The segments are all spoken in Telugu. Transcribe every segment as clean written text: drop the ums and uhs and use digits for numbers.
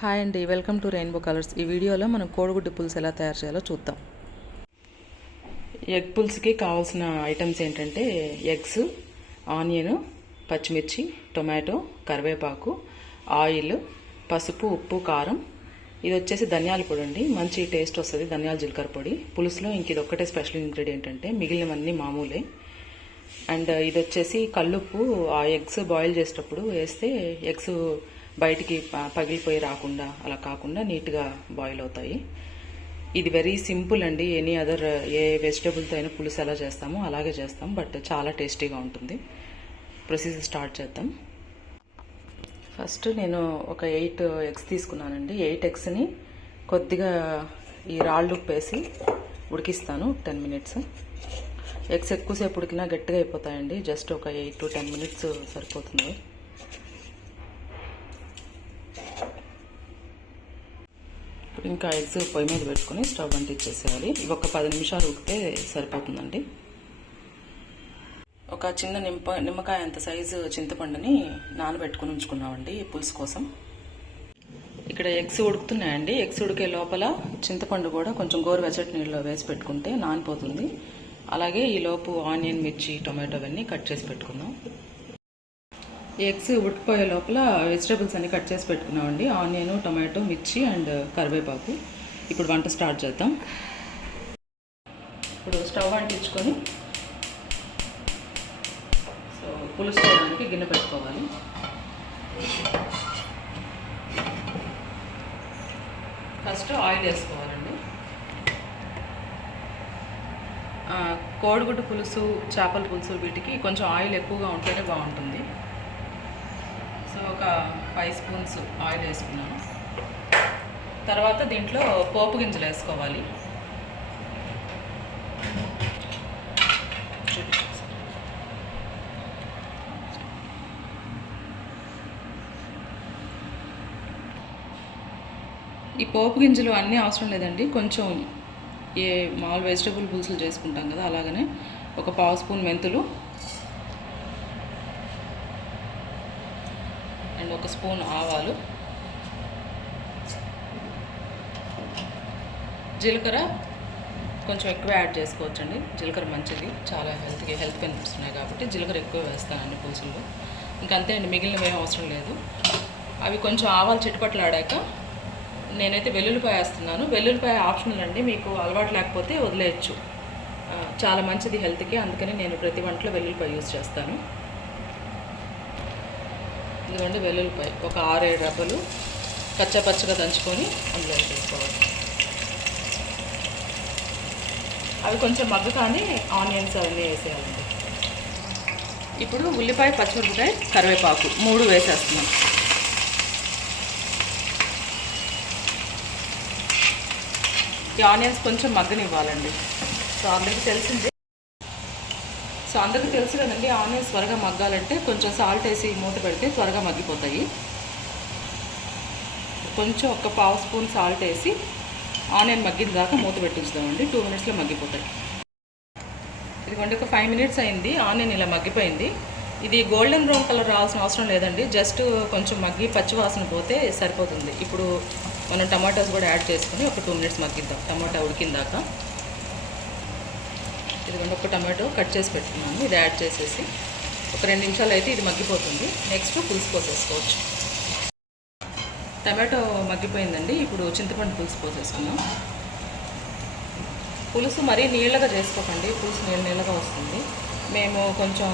హాయ్ అండి, వెల్కమ్ టు రెయిన్బో కలర్స్. ఈ వీడియోలో మనం కోడిగుడ్డు పులుసు ఎలా తయారు చేయాలో చూద్దాం. ఎగ్ పులుసుకి కావాల్సిన ఐటమ్స్ ఏంటంటే ఎగ్స్, ఆనియన్, పచ్చిమిర్చి, టొమాటో, కరివేపాకు, ఆయిల్, పసుపు, ఉప్పు, కారం. ఇది వచ్చేసి ధనియాల పొడి అండి, మంచి టేస్ట్ వస్తుంది. ధనియాల జీలకర్ర పొడి పులుసులో ఇంక ఇది ఒక్కటే స్పెషల్ ఇంగ్రీడియంట్ అంటే, మిగిలినవన్నీ మామూలే. అండ్ ఇది వచ్చేసి కల్లుప్పు ఆ ఎగ్స్ బాయిల్ చేసేటప్పుడు వేస్తే ఎగ్స్ బయటికి పగిలిపోయి రాకుండా అలా కాకుండా నీట్గా బాయిల్ అవుతాయి. ఇది వెరీ సింపుల్ అండి. ఎనీ అదర్ ఏ వెజిటేబుల్తో అయినా పులుసు ఎలా చేస్తామో అలాగే చేస్తాం, బట్ చాలా టేస్టీగా ఉంటుంది. ప్రొసీజర్ స్టార్ట్ చేద్దాం. ఫస్ట్ నేను ఒక 8 ఎగ్స్ తీసుకున్నానండి. 8 ఎగ్స్ని కొద్దిగా ఈ రాళ్ళు ఉప్పు వేసి ఉడికిస్తాను 10 మినిట్స్. ఎగ్స్ ఎక్కువసేపు ఉడికినా గట్టిగా అయిపోతాయండి. జస్ట్ ఒక 8 to 10 మినిట్స్ సరిపోతుంది. ఇప్పుడు ఇంకా ఎగ్స్ పొయ్యి మీద పెట్టుకుని స్టవ్ అంటించేసేయాలి. ఇవి ఒక 10 నిమిషాలు ఉడికితే సరిపోతుందండి. ఒక చిన్న నిమ్మకాయ అంత సైజు చింతపండుని నానబెట్టుకుని ఉంచుకున్నామండి ఈ పులుసు కోసం. ఇక్కడ ఎగ్స్ ఉడుకుతున్నాయండి. ఎగ్స్ ఉడికే లోపల చింతపండు కూడా కొంచెం గోరువెచ్చటి నీళ్ళలో వేసి పెట్టుకుంటే నానిపోతుంది. అలాగే ఈ లోపు ఆనియన్, మిర్చి, టొమాటో అవన్నీ కట్ చేసి పెట్టుకుందాం. ఎగ్స్ ఉడికిపోయే లోపల వెజిటేబుల్స్ అన్ని కట్ చేసి పెట్టుకున్నామండి. ఆనియన్, టొమాటో, మిర్చి అండ్ కరివేపాకు. ఇప్పుడు వంట స్టార్ట్ చేద్దాం. ఇప్పుడు స్టవ్ అంటించుకొని సో పులుసు చేయడానికి గిన్నె పెట్టుకోవాలి. ఫస్ట్ ఆయిల్ వేసుకోవాలండి. కోడిగుడ్డు పులుసు, చేపల పులుసు వీటికి కొంచెం ఆయిల్ ఎక్కువగా ఉంటేనే బాగుంటుంది. సో ఒక 5 స్పూన్స్ ఆయిల్ వేసుకున్నాను. తర్వాత దీంట్లో పోపు గింజలు వేసుకోవాలి. ఈ పోపు గింజలు అన్నీ అవసరం లేదండి. కొంచెం ఏ మామూలు వెజిటబుల్ పులుసులు చేసుకుంటాం కదా అలాగనే ఒక 1/2 స్పూన్ మెంతులు అండ్ 1 స్పూన్ ఆవాలు, జీలకర్ర కొంచెం ఎక్కువ యాడ్ చేసుకోవచ్చండి. జీలకర్ర మంచిది, చాలా హెల్త్ బెనిఫిట్స్ ఉన్నాయి కాబట్టి జీలకర్ర ఎక్కువ వేస్తానండి పులుసుల్లో. ఇంకంతే అండి, మిగిలినవి ఏం అవసరం లేదు. అవి కొంచెం ఆవాలు చిటపట్లాడాక నేనైతే వెల్లుల్లిపాయ వేస్తున్నాను. వెల్లుల్లిపాయ ఆప్షనల్ అండి, మీకు అలవాటు లేకపోతే వదిలేయచ్చు. చాలా మంచిది హెల్త్కి, అందుకని నేను ప్రతి వంటలో వెల్లుల్లిపాయ యూజ్ చేస్తాను. ఇదిగోండి వెల్లుల్లిపాయ ఒక 6-7 రబ్బలు పచ్చగా దంచుకొని అందులో వేసుకోవాలి. అవి కొంచెం మగ్గగానే ఆనియన్స్ అవన్నీ వేసేయాలండి. ఇప్పుడు ఉల్లిపాయ, పచ్చిమిరపకాయ, కరివేపాకు 3 వేసేస్తున్నాం. ఈ ఆనియన్స్ కొంచెం మగ్గనివ్వాలండి. సో అందరికీ తెలుసు కదండి, ఆనియన్స్ త్వరగా మగ్గాలంటే కొంచెం సాల్ట్ వేసి మూత పెడితే త్వరగా మగ్గిపోతాయి. కొంచెం ఒక 1/2 స్పూన్ సాల్ట్ వేసి ఆనియన్ మగ్గిన దాకా మూత పెట్టించుదామండి. 2 మినిట్స్లో మగ్గిపోతాయి. ఇదిగోండి ఒక 5 మినిట్స్ అయింది. ఆనియన్ ఇలా మగ్గిపోయింది. ఇది గోల్డెన్ బ్రౌన్ కలర్ రావాల్సిన అవసరం లేదండి, జస్ట్ కొంచెం మగ్గి పచ్చివాసన పోతే సరిపోతుంది. ఇప్పుడు మనం టమాటోస్ కూడా యాడ్ చేసుకుని ఒక 2 మినిట్స్ మగ్గిద్దాం టమాటా ఉడికిందాక. ఇదిగోండి ఒక టమాటో కట్ చేసి పెట్టుకున్నాను, ఇది యాడ్ చేసేసి ఒక 2 నిమిషాలు అయితే ఇది మగ్గిపోతుంది. నెక్స్ట్ పులుసు పోసేసుకోవచ్చు. టమాటో మగ్గిపోయిందండి. ఇప్పుడు చింతపండు పులుసు పోసేసుకున్నాం. పులుసు మరీ నీళ్ళగా చేసుకోకండి, పులుసు నీళ్ళగా వస్తుంది. మేము కొంచెం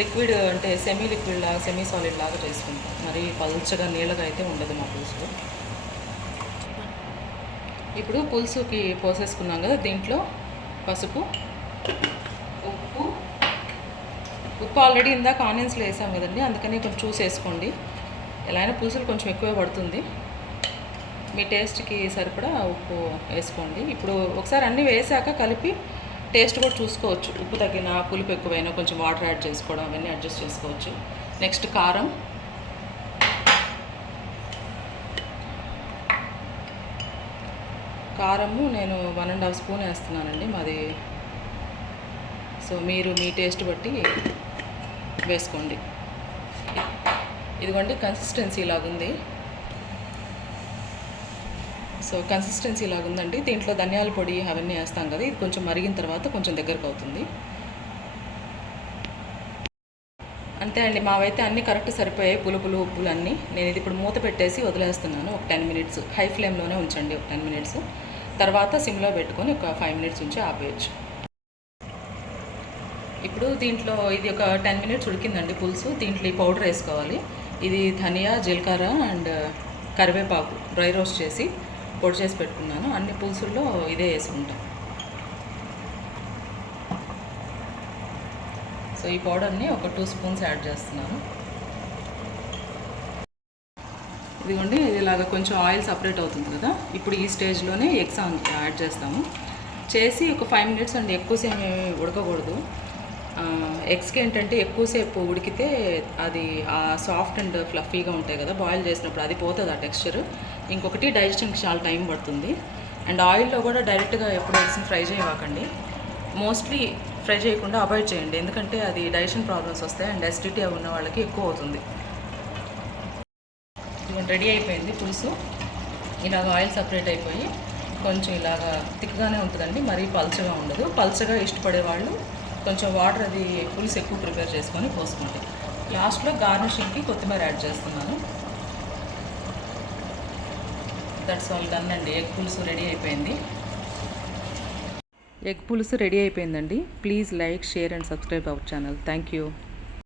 లిక్విడ్ అంటే సెమీ లిక్విడ్ లాగా, సెమీ సాలిడ్ లాగా చేసుకుంటాం. మరి పలుచగా నీళ్ళగా అయితే ఉండదు మా పులుసులో. ఇప్పుడు పులుసుకి పోసేసుకున్నాం కదా, దీంట్లో పసుపు, ఉప్పు ఆల్రెడీ ఇందాక ఆనియన్స్లో వేసాం కదండి, అందుకని కొంచెం చూసి వేసుకోండి. ఎలా అయినా పులుసులు కొంచెం ఎక్కువే పడుతుంది. మీ టేస్ట్కి సరిపడా ఉప్పు వేసుకోండి. ఇప్పుడు ఒకసారి అన్నీ వేసాక కలిపి టేస్ట్ కూడా చూసుకోవచ్చు. ఉప్పు తగ్గిన, పులుపు ఎక్కువైనా కొంచెం వాటర్ యాడ్ చేసుకోవడం అవన్నీ అడ్జస్ట్ చేసుకోవచ్చు. నెక్స్ట్ కారము నేను 1.5 స్పూన్ వేస్తున్నానండి మాది. సో మీరు మీ టేస్ట్ బట్టి వేసుకోండి. ఇదిగోండి కన్సిస్టెన్సీ లాగుంది. సో కన్సిస్టెన్సీ ఇలాగ ఉందండి. దీంట్లో ధనియాల పొడి అవన్నీ వేస్తాం కదా, ఇది కొంచెం మరిగిన తర్వాత కొంచెం దగ్గరకు అవుతుంది. అంతే అండి, మావైతే అన్నీ కరెక్ట్ సరిపోయాయి, పులుపులు ఉప్పులు అన్నీ. నేను ఇది ఇప్పుడు మూత పెట్టేసి వదిలేస్తున్నాను ఒక 10 మినిట్స్. హై ఫ్లేమ్లోనే ఉంచండి ఒక 10 మినిట్స్. తర్వాత సిమ్లో పెట్టుకొని ఒక 5 మినిట్స్ ఉంచి ఆపేయచ్చు. ఇప్పుడు దీంట్లో ఇది ఒక 10 మినిట్స్ ఉడికిందండి పులుసు. దీంట్లో ఈ పౌడర్ వేసుకోవాలి. ఇది ధనియా, జీలకర్ర అండ్ కరివేపాకు డ్రై రోస్ట్ చేసి పొడి చేసి పెట్టుకున్నాను. అన్ని పులుసుల్లో ఇదే వేసుకుంటాను. సో ఈ పౌడర్ని ఒక 2 స్పూన్స్ యాడ్ చేస్తున్నాను. ఇదిగోండి, ఇలాగ కొంచెం ఆయిల్ సపరేట్ అవుతుంది కదా, ఇప్పుడు ఈ స్టేజ్లోనే ఎగ్స్ యాడ్ చేస్తాము. చేసి ఒక 5 మినిట్స్ అండి, ఎక్కువసేపు ఉడకకూడదు. ఎగ్స్కి ఏంటంటే ఎక్కువసేపు ఉడికితే అది సాఫ్ట్ అండ్ ఫ్లఫీగా ఉంటాయి కదా బాయిల్ చేసినప్పుడు, అది పోతుంది ఆ టెక్స్చర్. ఇంకొకటి డైజెషన్కి చాలా టైం పడుతుంది. అండ్ ఆయిల్లో కూడా డైరెక్ట్గా ఎప్పుడు ఎగ్స్ని ఫ్రై చేయవాకండి. మోస్ట్లీ ఫ్రై చేయకుండా అవాయిడ్ చేయండి, ఎందుకంటే అది డైజెషన్ ప్రాబ్లమ్స్ వస్తాయి అండ్ అసిడిటీ ఉన్న వాళ్ళకి ఎక్కువ అవుతుంది. రెడీ అయిపోయింది పులుసు. ఇలాగ ఆయిల్ సపరేట్ అయిపోయి కొంచెం ఇలాగ థిక్గానే ఉంటుందండి, మరీ పల్చగా ఉండదు. పల్చగా ఇష్టపడే వాళ్ళు కొంచెం వాటర్ అది పులుసు ఎక్కువ ప్రిపేర్ చేసుకొని పోసుకుంటాం. లాస్ట్లో గార్నిషింగ్కి కొత్తిమీర యాడ్ చేస్తున్నాను. దట్స్ ఆల్ డన్ అండి. ఎగ్ పులుసు రెడీ అయిపోయింది. ఎగ్ పులుసు రెడీ అయిపోయిందండి. Please like, share and subscribe our channel. Thank you.